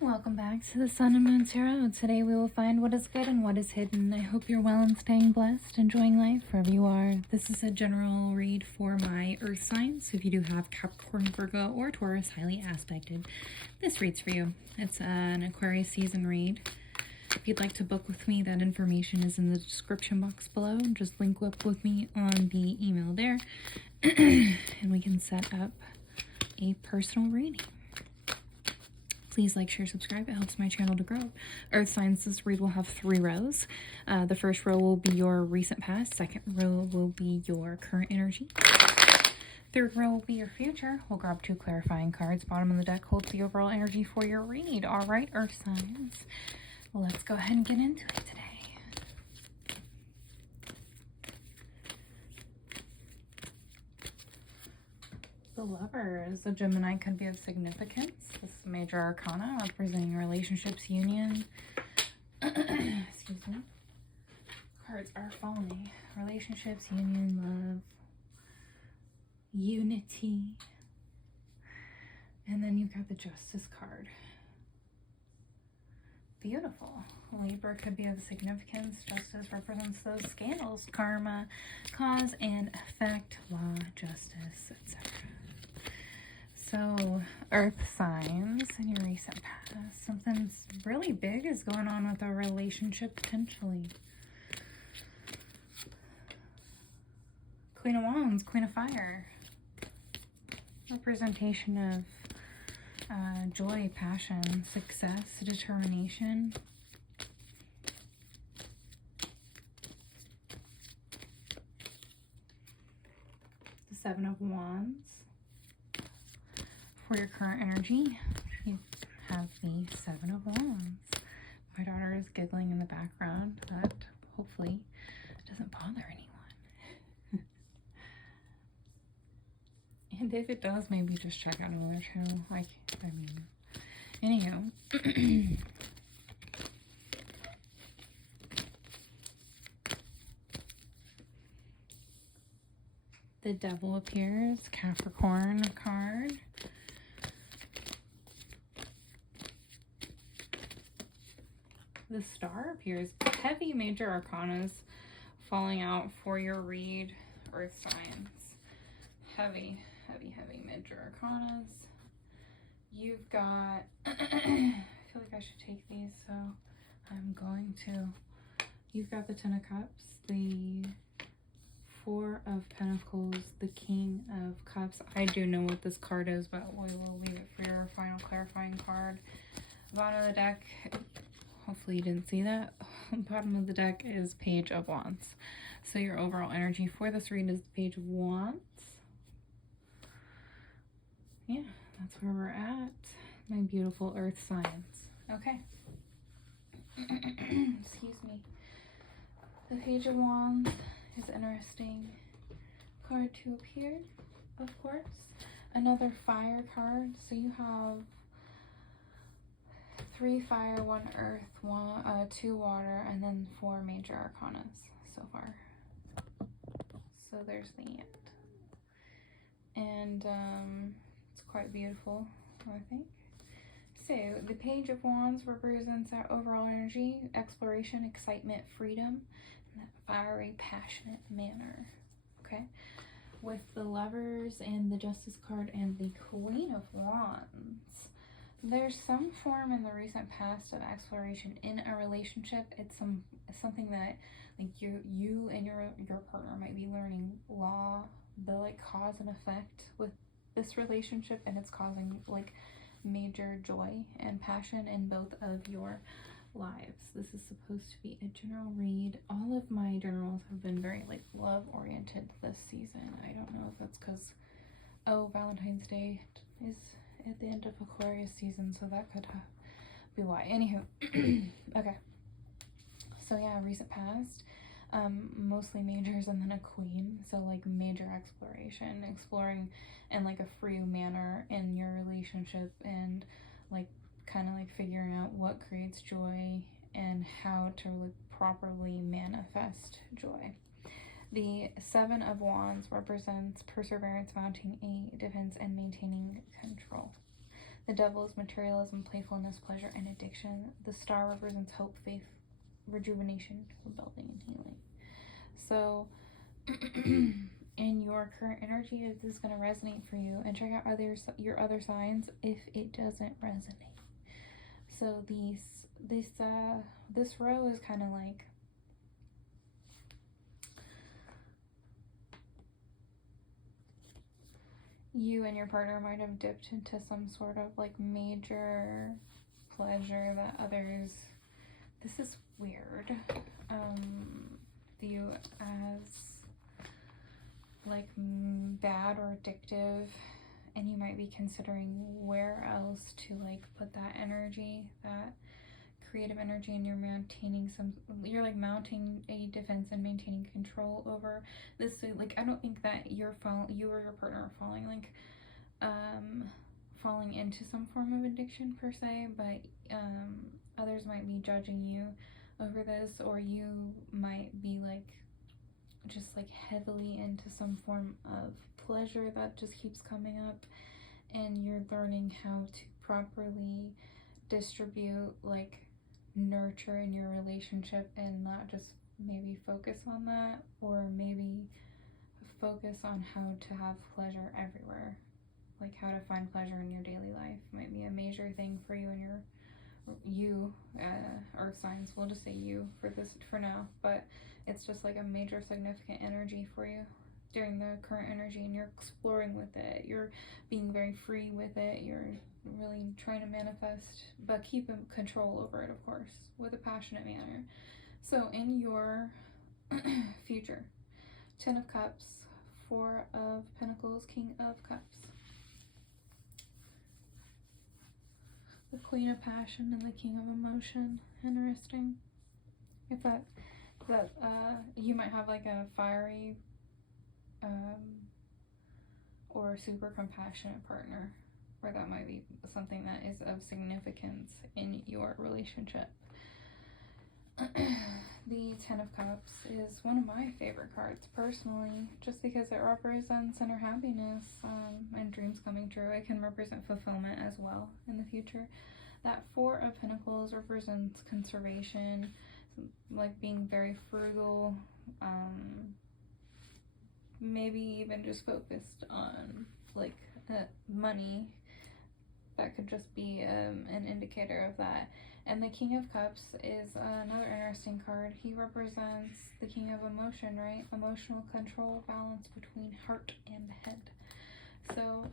Welcome back to the Sun and Moon Tarot. Today we will find what is good and what is hidden. I hope you're well and staying blessed, enjoying life wherever you are. This is a general read for my earth signs. So if you do have Capricorn, Virgo, or Taurus highly aspected, this read's for you. It's an Aquarius season read. If you'd like to book with me, that information is in the description box below. Just link up with me on the email there and we can set up a personal reading. Please like, share, subscribe. It helps my channel to grow. Earth signs, this read will have 3 rows. The first row will be your recent past. Second row will be your current energy. Third row will be your future. We'll grab 2 clarifying cards. Bottom of the deck holds the overall energy for your read. All right, Earth signs. Let's go ahead and get into it today. The Lovers. The Gemini could be of significance. This is major arcana representing relationships, union. Excuse me. Cards are falling. Relationships, union, love, unity. And then you've got the Justice card. Beautiful. Libra could be of significance. Justice represents those scandals, karma, cause and effect, law, justice, etc. So, earth signs in your recent past. Something's really big is going on with a relationship potentially. Queen of Wands, Queen of Fire. Representation of joy, passion, success, determination. The Seven of Wands. For your current energy, you have the Seven of Wands. My daughter is giggling in the background, but hopefully it doesn't bother anyone. And if it does, maybe just check out another channel. Anyhow. The Devil appears, Capricorn card. The Star appears. Heavy major arcanas falling out for your read, Earth signs. Heavy major arcanas. You've got, I feel like I should take these, so I'm going to. You've got the Ten of Cups, the Four of Pentacles, the King of Cups. I do know what this card is, but we will leave it for your final clarifying card. Bottom of the deck, hopefully you didn't see that. Bottom of the deck is Page of Wands. So your overall energy for this read is the Page of Wands. Yeah, that's where we're at. My beautiful earth signs. Okay. Excuse me. The Page of Wands is interesting card to appear, of course. Another fire card. So you have 3 fire, 1 earth, 2 water, and then 4 major arcanas so far. So there's the end. And it's quite beautiful, I think. So the Page of Wands represents our overall energy, exploration, excitement, freedom, in that fiery, passionate manner. Okay. With the Lovers and the Justice card and the Queen of Wands. There's some form in the recent past of exploration in a relationship. It's something that like you and your partner might be learning law, the like cause and effect with this relationship, and it's causing like major joy and passion in both of your lives. This is supposed to be a general read. All of my generals have been very like love oriented this season. I don't know if that's because Valentine's Day is at the end of Aquarius season, so that could be why. Anywho, okay. So yeah, recent past, mostly majors and then a queen. So like major exploration, exploring in like a free manner in your relationship, and like kind of like figuring out what creates joy and how to like properly manifest joy. The Seven of Wands represents perseverance, mounting a defense, and maintaining control. The Devil is materialism, playfulness, pleasure, and addiction. The star represents hope, faith, rejuvenation, rebuilding, and healing. So in your current energy, if this is going to resonate for you, and check out your other signs if it doesn't resonate. So this row is kind of like you and your partner might have dipped into some sort of like major pleasure that others, this is weird, view as like bad or addictive, and you might be considering where else to like put that energy, that creative energy, and you're like mounting a defense and maintaining control over this. Like, I don't think that you or your partner are falling into some form of addiction per se, but others might be judging you over this, or you might be like just like heavily into some form of pleasure that just keeps coming up, and you're learning how to properly distribute like nurture in your relationship, and not just maybe focus on that, or maybe focus on how to have pleasure everywhere, like how to find pleasure in your daily life might be a major thing for you and your earth signs. We'll just say you for now, but it's just like a major significant energy for you during the current energy, and you're exploring with it, you're being very free with it, you're really trying to manifest, but keep control over it, of course, with a passionate manner. So in your future, 10 of Cups, 4 of Pentacles, King of Cups, the Queen of Passion, and the King of Emotion. Interesting. If that you might have like a fiery or super compassionate partner, or that might be something that is of significance in your relationship. The 10 of Cups is one of my favorite cards personally, just because it represents inner happiness and dreams coming true. It can represent fulfillment as well in the future. That 4 of Pentacles represents conservation, like being very frugal, maybe even just focused on like money. That could just be an indicator of that. And the King of Cups is another interesting card. He represents the King of Emotion, right? Emotional control, balance between heart and head. So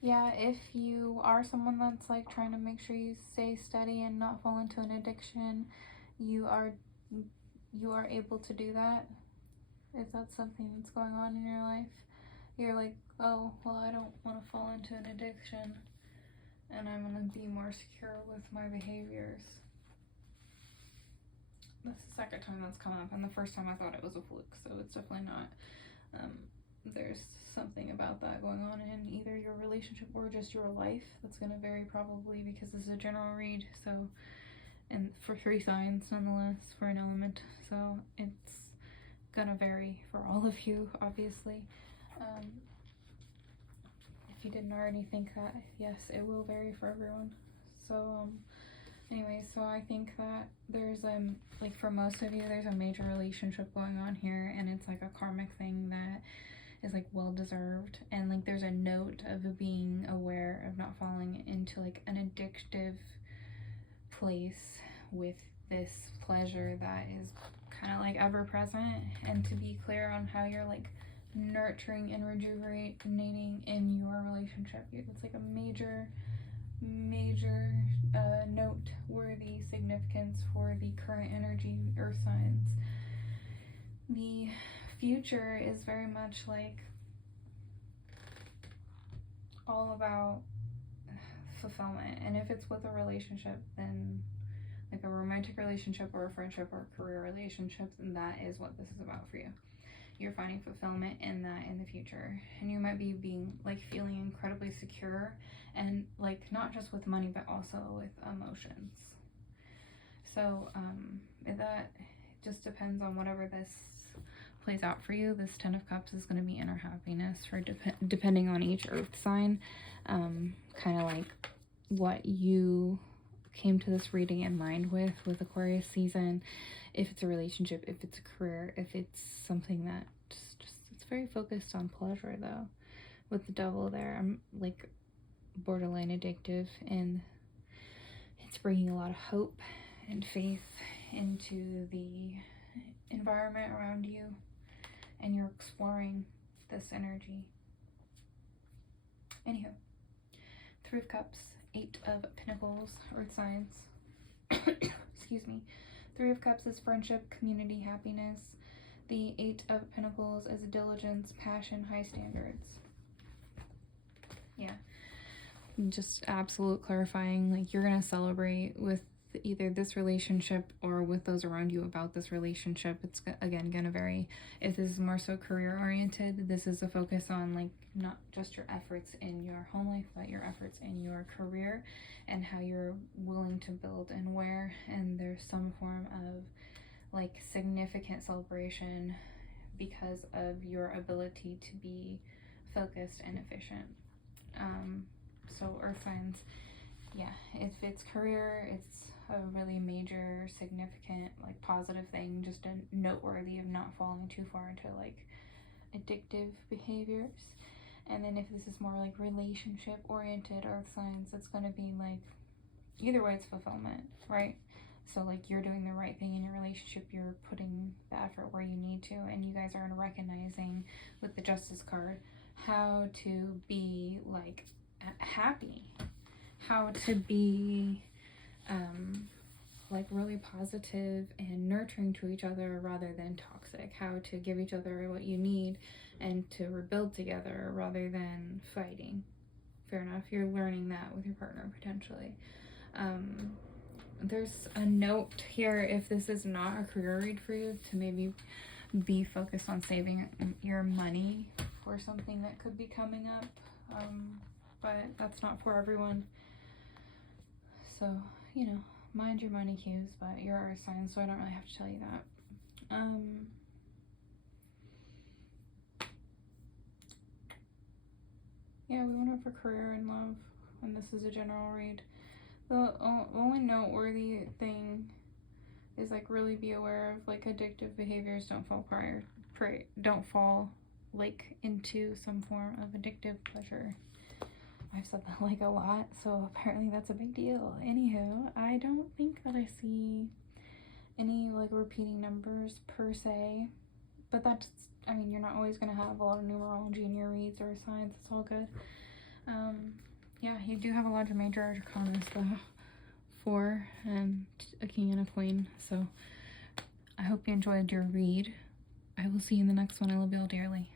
yeah, if you are someone that's like trying to make sure you stay steady and not fall into an addiction, you are able to do that. If that's something that's going on in your life, you're like, oh, well, I don't want to fall into an addiction, and I'm going to be more secure with my behaviors. That's the second time that's come up, and the first time I thought it was a fluke, so it's definitely not. There's something about that going on in either your relationship or just your life. That's going to vary probably, because this is a general read, so, and for 3 signs nonetheless, for an element, so it's gonna vary for all of you, obviously. If you didn't already think that, yes, it will vary for everyone. So anyway, so I think that there's like for most of you, there's a major relationship going on here, and it's like a karmic thing that is like well deserved, and like there's a note of being aware of not falling into like an addictive place with this pleasure that is kind of like ever present, and to be clear on how you're like nurturing and rejuvenating in your relationship. It's like a major noteworthy significance for the current energy earth signs. The future is very much like all about fulfillment, and if it's with a relationship, then like a romantic relationship or a friendship or a career relationship, then that is what this is about for you. You're finding fulfillment in that in the future, and you might be being like feeling incredibly secure, and like not just with money but also with emotions. So that just depends on whatever this plays out for you. This 10 of Cups is going to be inner happiness for depending on each earth sign. Kind of like what you came to this reading in mind with Aquarius season. If it's a relationship, if it's a career, if it's something that just it's very focused on pleasure though. With the Devil there, I'm like borderline addictive, and it's bringing a lot of hope and faith into the environment around you, and you're exploring this energy. Anywho, 3 of Cups, 8 of Pentacles, earth signs. Excuse me. 3 of Cups is friendship, community, happiness. The 8 of Pentacles is diligence, passion, high standards. Yeah. Just absolute clarifying, like you're gonna celebrate with either this relationship or with those around you about this relationship. It's again gonna vary. If this is more so career oriented, this is a focus on like not just your efforts in your home life, but your efforts in your career and how you're willing to build and where. And there's some form of like significant celebration because of your ability to be focused and efficient. So earth signs, yeah, if it's career, it's a really major, significant, like positive thing, just a noteworthy of not falling too far into like addictive behaviors. And then if this is more like relationship oriented earth signs, it's going to be like, either way it's fulfillment, right? So like you're doing the right thing in your relationship, you're putting the effort where you need to, and you guys are recognizing with the Justice card how to be like happy, how to be like really positive and nurturing to each other rather than toxic, how to give each other what you need and to rebuild together rather than fighting. Fair enough, you're learning that with your partner potentially. There's a note here, if this is not a career read for you, to maybe be focused on saving your money for something that could be coming up, but that's not for everyone. So, you know, mind your money cues, but you're earth sign, so I don't really have to tell you that. Yeah, we went over career and love, and this is a general read. The only noteworthy thing is like really be aware of like addictive behaviors. Don't fall like into some form of addictive pleasure. I've said that like a lot, so apparently that's a big deal. Anywho, I don't think that I see any like repeating numbers per se, but that's, I mean, you're not always going to have a lot of numerology in your reads or signs. It's all good. Yeah, you do have a lot of major arcanas though, 4 and a king and a queen. So I hope you enjoyed your read. I will see you in the next one. I love you all dearly.